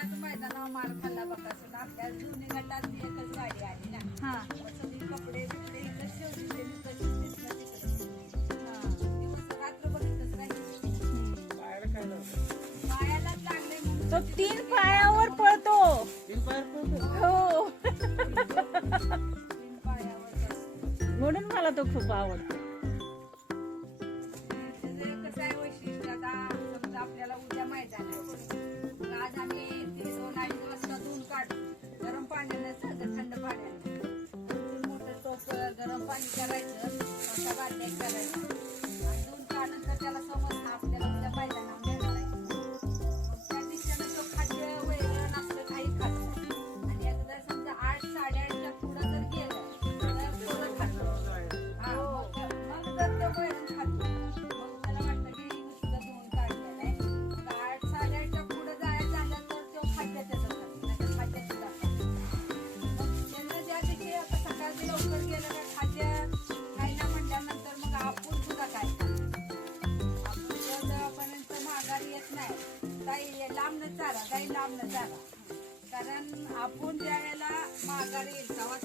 मैदानावर मार खाल्ला बकासून आपल्या जुनी गटातली एकच गाडी आली ना. हा. सगळी कपडे बिपडे तो तीन पायावर पळतो. हो. तीन पायावर बसतो. म्हणून मला तो खूप आवडतो. त्याचं कसं आहे वैशिष्ट्य आता समजा आपल्याला उद्या मैदान आज आम्ही वाजता गरम पाण्याने सगळं थंड पाण्याने मोठं टोप गरम पाणी करायचं अशा बादल्या करायचं. आणि दूध काढून तर त्याला समजतं आपल्याला म्हणजे उद्या मैदानावर आपण ज्या वेळेला माघारी येईल तेव्हाच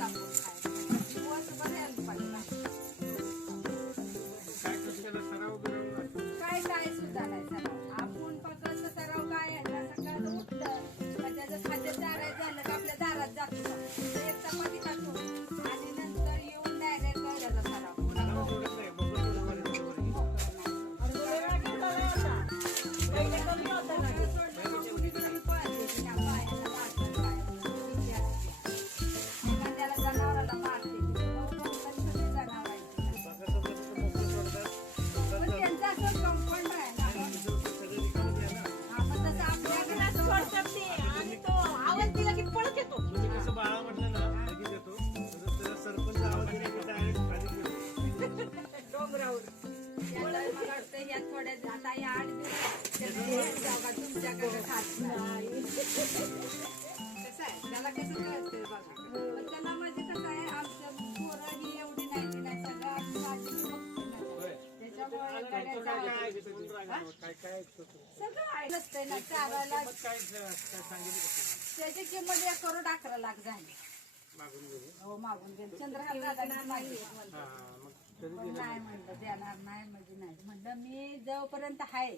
त्याला कसं बघा पण त्याला म्हणजे कसं आहे पोरं ही एवढी नाही नाही सगळं आम्ही? सगळं ना? त्याची किंमत एक करोड अकरा लाख झाली हो मागून गेले चंद्रकांत नाही म्हणलं देणार नाही म्हणजे नाही म्हणलं मी जोपर्यंत आहे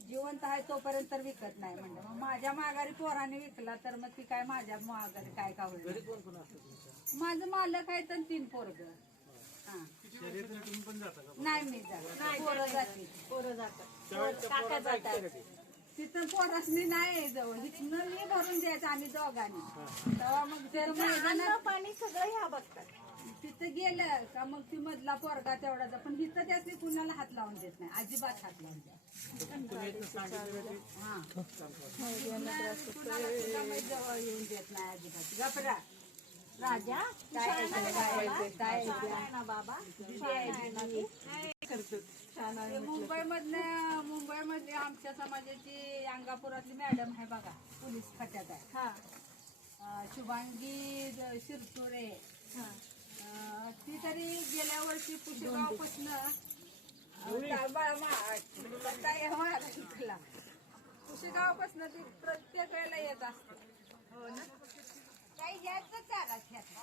जिवंत आहे तोपर्यंत तर विकत नाही म्हणलं. मग माझ्या माघारी पोराने विकला तर मग ती काय माझ्या माघारी काय का होईल घरी कोण कोण असतं तुमचं? माझं मालक आहे तर तीन पोरग हा. शर्यतीला तुम्ही पण जाता का? नाही मी जात पोरं जाते. पोरं जातात. त्यावेळेस त्या पोराचं ऐकतं का ते? तिथं पोरासनी नाही जवळ. इथनं मी भरून द्यायचं आम्ही दोघांनी. तेव्हा मग मैदानात अन्न पाणी सगळं ह्या बघतात. तिथं गेलं का मग ती मधला पोरगा तेवढाचा. पण इथं त्यातली कुणाला हात लावून देत नाही. अजिबात हात लावून देत? हा कुणाला सुद्धा मी जवळ येऊन देत नाही. अजिबात गपरा राजा काय काय बाबा ते मुंबईमधनं मुंबईमधली आमच्या समाजाची अंगापुरातली मॅडम आहे बघा पोलीस खात्यात आहे. हा. शुभांगी शिरतुरे. हा. अं, ती तरी गेल्या वर्षी पुशेगावपासून पुशेगावपासून ती प्रत्येक वेळेला येत असते. हो ना? काही घ्यायचं घ्यायचं.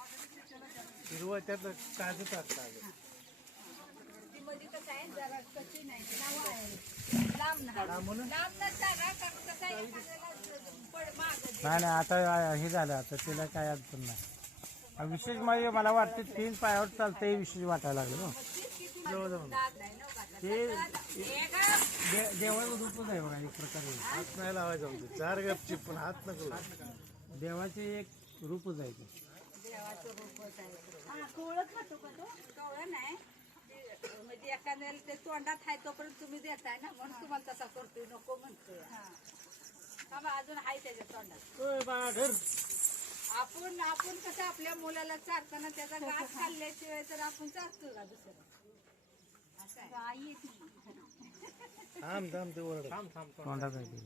हिरवं त्यात ताजं असतं अगं. ती मध्ये कसं आहे जरा कशी नाही नाव आहे. लांब ना लांब ना चारा कारण कसं आहे एखाद्याला पड मागं नाही नाही आता हे झालं आता तिला काय अडचण नाही. विशेष म्हणजे मला वाटते तीन पायावर चालतं हे विशेष वाटायला लागलं हो. दाग नाही नव्हता ते हे दे- देवाचं रूपच आहे बघा एक प्रकारे. हात नाही लावायचा म्हणजे चार गपचिप पण हात नको. देवाचे एक रूपच आहे ते. देवाचं रूपच आहे. हा कोवळं खातो का तो? कळलं नाही. ते, म्हणजे एखाद्याला ते तोंडात आहे तोपर्यंत तुम्ही देताय ना म्हणून तुम्हाला तसा करतोय नको म्हणतोय. हा. बा, अजून आहे त्याच्या तोंडात. धर. आपण आपण कसं आपल्या मुलाला चारताना त्याचा घास खाल्ल्याशिवाय तर आपण चारतो का दुसरं? असं आहे. गाई येते थांब थांब ते ओरड. थांब थांब तोंडात आहे ते.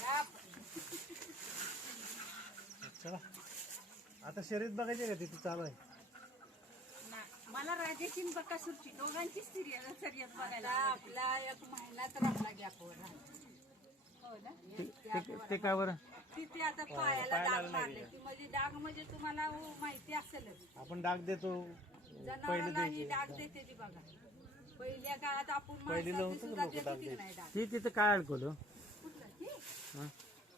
गाप. चला. आता शर्यत बघायची का तिथे? चालू आहे. नाही मला राजाची आणि बकासूरची दोघांची सिरियल शर्यत आता बघायला आपला एक महिना तर आपला गॅपवर राहतो हो ना? ते- ते- ते का बरं? तिथे आता पायाला डाग मारले. ती म्हणजे डाग म्हणजे तुम्हाला हो माहिती असेलच. आपण डाग देतो जनावराला ही डाग देते ती बघा. पहिल्या काळात आपण माणसाची सुद्धा देतो की नाही डाग? ती तिथं काय अडकवलं? कुठलं? ही? हं?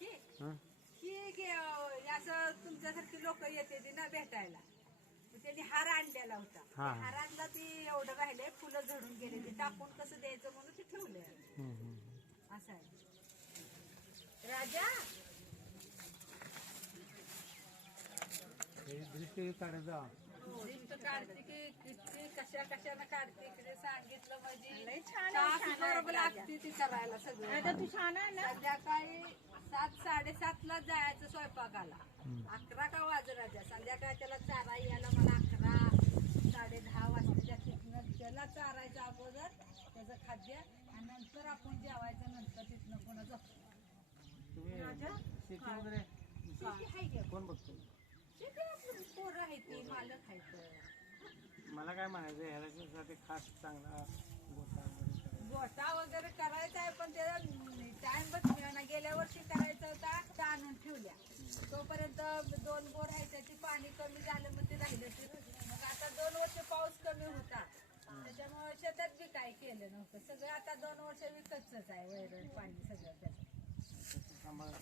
ही? हं? ही की, असं तुमच्यासारखी लोक येते ती ना भेटायला. मग त्यांनी हार आणलेला होता. हा. त्या हारातला ती एवढं राहिले फुलं झडून गेले. ते टाकून कसं द्यायचं म्हणून ते ठेवलं हं, हं. असं आहे. राजा दृष्टी काढत काढते की किती कशा कशानं काढते सांगितलं म्हणजे लय छान आहे, तास छान आहे बरोबर राजा. लागते ती करायला सगळं. राजा तू छान आहे ना? संध्याकाळी सात साडेसात ला जायचं स्वयंपाकाला. अकरा का वाज राजा संध्याकाळी त्याला चारा यायला मला अकरा साडे दहा वाजता तिथनं त्याला चारायचं अगोदर त्याचं खाद्य आणि नंतर आपण जेवायचं नंतर तिथनं जातो तुम्ही शेती वगैरे? कोण बघतो शेती आपली पोरं आहे ती मालक आहे. मला काय म्हणायचं ह्याच्यासाठी खास चांगला गोटा वगैरे करायचा. गोटा वगैरे करायचा आहे पण त्याला टाइम बस मिळाला गेल्या वर्षी करायचा होता आणून ठेवल्या तोपर्यंत दोन बोर आहे त्याची पाणी कमी झालं मग ते राहिलं ते मग आता दोन वर्ष पाऊस कमी होता त्याच्यामुळे शेतात बी काय केलं नव्हतं सगळं आता दोन वर्ष विकतच आहे वैरण पाणी सगळं त्याचं सांभाळा.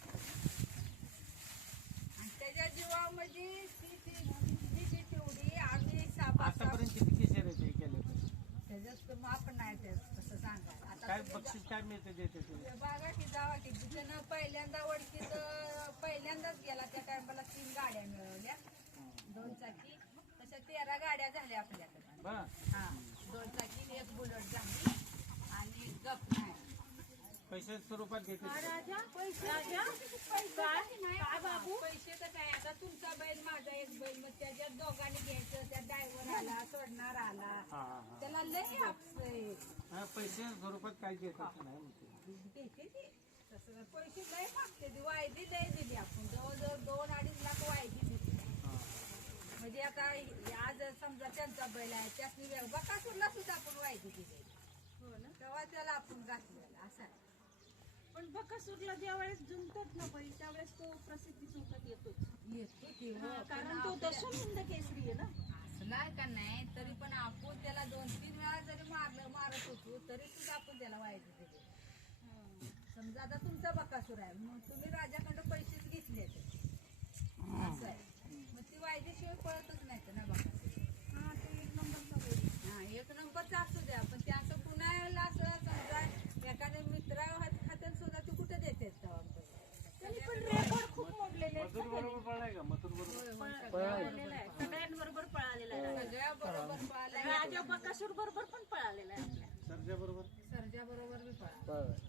आणि त्याच्या जीवामध्ये ती ती तेवढी आम्ही सापा आतापर्यंत किती केसेस आहेत हे केले तर? त्याच्यात माप नाही त्याचं तसं सांगायला आता काय तुम्ही बक्षीस काय मिळते देते ते ते बघा की जावा की तिथं पहिल्यांदा वडकीत पहिल्यांदाच गेला त्या टायमाला तीन गाड्या मिळवल्या. दोन चाकी. तशा तेरा गाड्या झाल्या आपल्याकडे. बरं. हा दोन चाकी एक बुलेट झाली आणि गप नाही. पैसे स्वरूपात देते ते. राजा पैसे राजा काय काय बाबू पैसे तर काय आता तुमचा बैल माझा एक बैल मग त्याच्यात दोघांनी घ्यायचं त्या ड्रायव्हर आला सोडणार आला हा हा हा त्याला लय हापस आहे. हा, पैसे स्वरूपात काय देतात नाही म्हणते देते ती. तसं नाही. पैसे लय मागते ती वायदी लय दिली आपण जवळजवळ दोन अडीच लाख वायदी दिली हा. म्हणजे आता आज समजा त्यांचा बैल आहे त्यासनी बकासूरला सुद्धा आपण वायदी दिली हो ना तेव्हा त्याला आपण घातलेलं असं आहे पण बकासूरला ज्या वेळेस जुंपतात ना बैल त्यावेळेस तो प्रसिद्धी चौकात येतोच. येतो की हो. हा, कारण पण तो आपल्या- दशमिंद केसरी आहे ना. असला का नाही तरी पण आपण त्याला दोन तीन वेळा जरी मारलं मारत होतो तरी सुद्धा आपण त्याला वायदी दिली. समजा आता तुमचा बकासूर आहे मग तुम्ही राजाकडे पैसेच घेतले असं आहे मग ती वायदेशिवाय पळतच नाही ना बकासूर हा तो एक नंबरचा बैल हा एक नंबरचा असू द्या पण ते असं कुणाला असं समजा एखाद्या मित्रा खात्यात सुद्धा ते कुठे देते त्यांनी पण रेकॉर्ड खूप मोडलेले आहेत मथुर बरोबर पळाय का मथुर बरोबर पळालेला आहे सगळ्यांबरोबर पळालेला आहे सगळ्या बरोबर पळाला राजा बकासूर बरोबर पण पळालेला आहे आपल्या सरजा बरोबर सरजा बरोबर बी पळा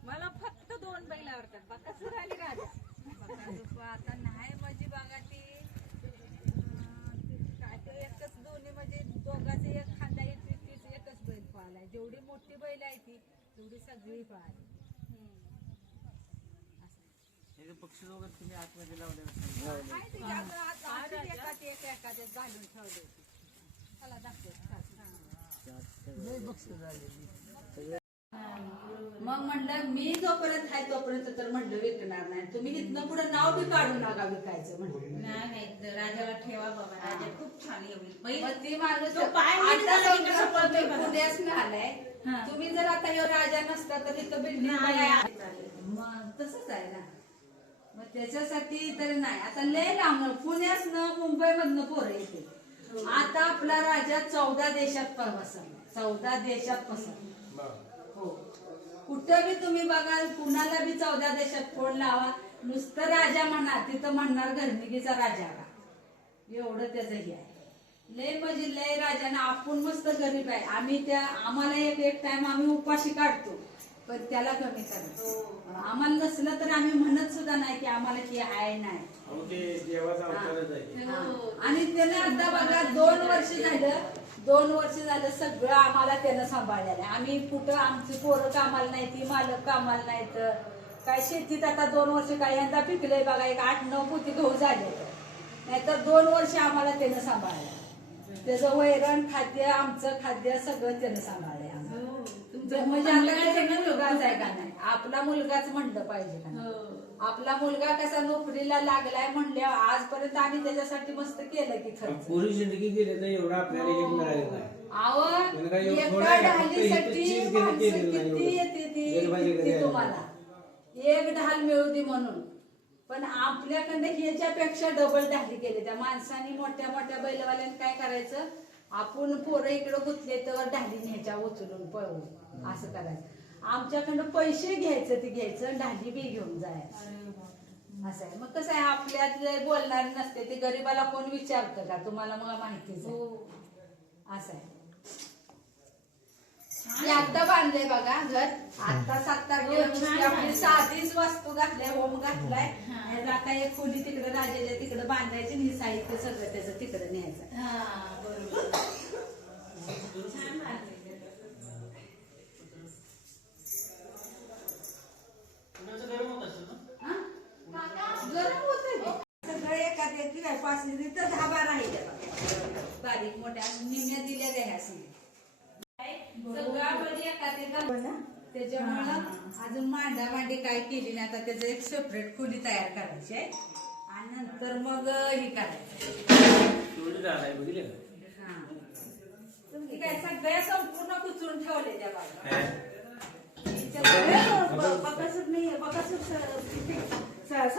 मला फक्त दोन बैल आवडतात. बकासूर आणि राजा? बकासूर आता नाही माझी बागा ती अं, ती काय ते एकच दोन्ही म्हणजे दोघांचे एक खांदा येते तीच एकच बैल पळालाय जेवढी मोठी बैल आहे ती तेवढी सगळी पळाली हे बक्षीस वगैरे तुम्ही आतमध्ये लावले एकात एक एखाद्यात घालून ठेवले होते. चला दाखवते मग म्हणलं मी जोपर्यंत आहे तोपर्यंत तर म्हणलं विकणार नाही. तुम्ही इथनं पुढे नाव बी काढू नका विकायचं म्हणलं. नाही नाही राजाला ठेवा बाबा राजा खूप छान एवढी मग ती माणूस तो पाय नीट आता झाला की समजा कसं पळतोय बघा. पुण्यासनं आलाय हा. तुम्ही जर आता ह्यो राजा नसता तर इथं बिल्डिंग नाही. मग तसंच आहे ना. मग त्याच्यासाठी तरी नाही. आता लय लांब पुण्यासनं मुंबईमधनं पोरं येते आता आपला राजा चौदा देशात पसरला चौदा देशात पसरला. हो कुठं बी तुम्ही बघाल कुणाला बी चौदा देशात फोन लावा. नुसतं राजा म्हणा तिथं म्हणणार घरनिकीचा राजा का एवढं त्याचं हे आहे. लय म्हणजे लय राजाने आपण मस्त गरीब आहे. आम्ही त्या आम्हाला एक एक टाइम आम्ही उपाशी काढतो पण त्याला कमी करतो आम्हाला नसलं तर आम्ही म्हणत सुद्धा नाही की आम्हाला की आहे नाही. अहो ते देवाचा अवतारच आहे. हा. आणि त्याने आता बघा दोन वर्ष झालं दोन वर्ष झालं सगळं आम्हाला त्यानं सांभाळलेलं आहे. आम्ही कुठं आमची पोरं कामाला नाही ती मालक कामाला नाहीत. काय शेतीत आता दोन वर्ष काय यंदा पिकलंय बघा एक आठ नऊ पोती गहू झाले नाहीतर दोन वर्ष आम्हाला त्यानं सांभाळलं. त्याचं वैरण खाद्य आमचं खाद्य सगळं त्यानं सांभाळलंय आम्हाला. म्हणजे आता त्याच्याकडे मुलगाच आहे का नाही? आपला मुलगाच म्हणलं पाहिजे का? हो. आपला मुलगा कसा नोकरीला लागलाय म्हणल्यावर आजपर्यंत आम्ही त्याच्यासाठी मस्त केलं की खर्च. पुरी जिंदगी गेली तर एवढं आपल्याला एक मिळालं नाही. अहो म्हणजे काय एवढं एका थोडं आहे का? फक्त ढालीसाठी इथं चीज माणसं केलेलं नाही किती एवढं. येते ती गेलं किती घरी तुम्हाला? एक ढाल मिळू दे म्हणून. पण आपल्याकडनं ह्याच्यापेक्षा डबल ढाली केली. त्या माणसाने मोठ्या मोठ्या बैलवाल्यांनी काय करायचं? आपण पोरं इकडं गुतले तर ढाली न्यायच्या उचलून पळवू. असं करायचं. आमच्याकडनं पैसे घ्यायचं ते घ्यायचं ढाली बी घेऊन जायचं. असं आहे. मग कसं आहे आपल्यातले बोलणारे नसते ते गरीबाला कोण विचारतं का? तुम्हाला मग माहितीच आहे. असं आहे. मी आता बांधलंय बघा घर. आता सात तारखेला हो, छान नुसती आपली बांधलंय. साधीच वस्तू घातल्या होम घातलाय. आणि आता एक खोली तिकडे राजाच्या तिकडे बांधायची आणि हे साहित्य सगळं त्याचं तिकडे न्यायचं. हा, बरोबर. छान वाटते. हा? गरम होतंय ते. सगळं काय पाच तर दहा बारा आहे त्या बघा. बारीक मोठ्या निम्या दिल्या त्या ह्या सगळ्या एखाद एक त्याच्यामुळं अजून मांडा मांडी काय केली नाही आता त्याचं एक सेपरेट खोली तयार करायची आहे आणि नंतर मग हे करायचं आहे? हा. काय सगळ्या संपूर्ण कुचून ठेवले त्या? तिच्या- बकासूर नाही स-